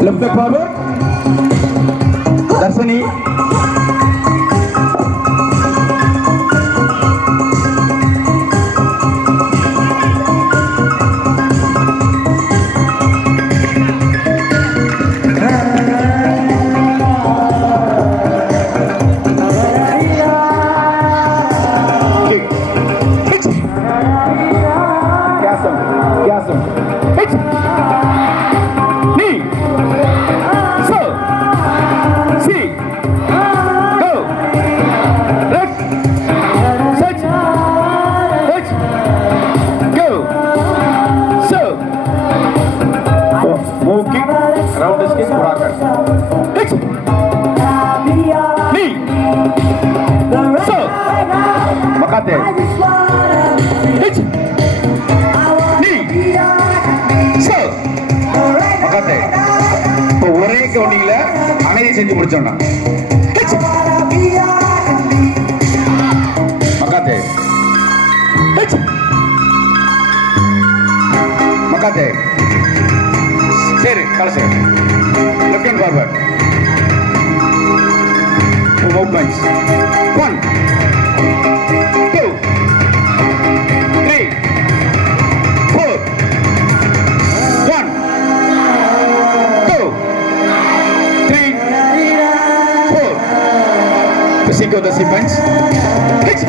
Left leg forward. Darsani. செஞ்சு முடிச்சோம்னா மக்காத்தே மக்காத்தே சரி கலசு left hand forward movements 1 2 3 4 1 2 3 4 to sync the sequence. Hit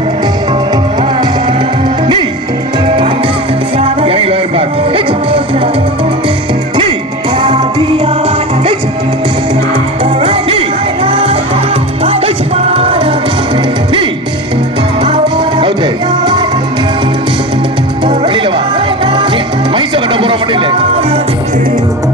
knee getting lower back. Hit knee hit knee hit knee okay வெளியில வா மைசோ கட்ட போற மட்டும் இல்லை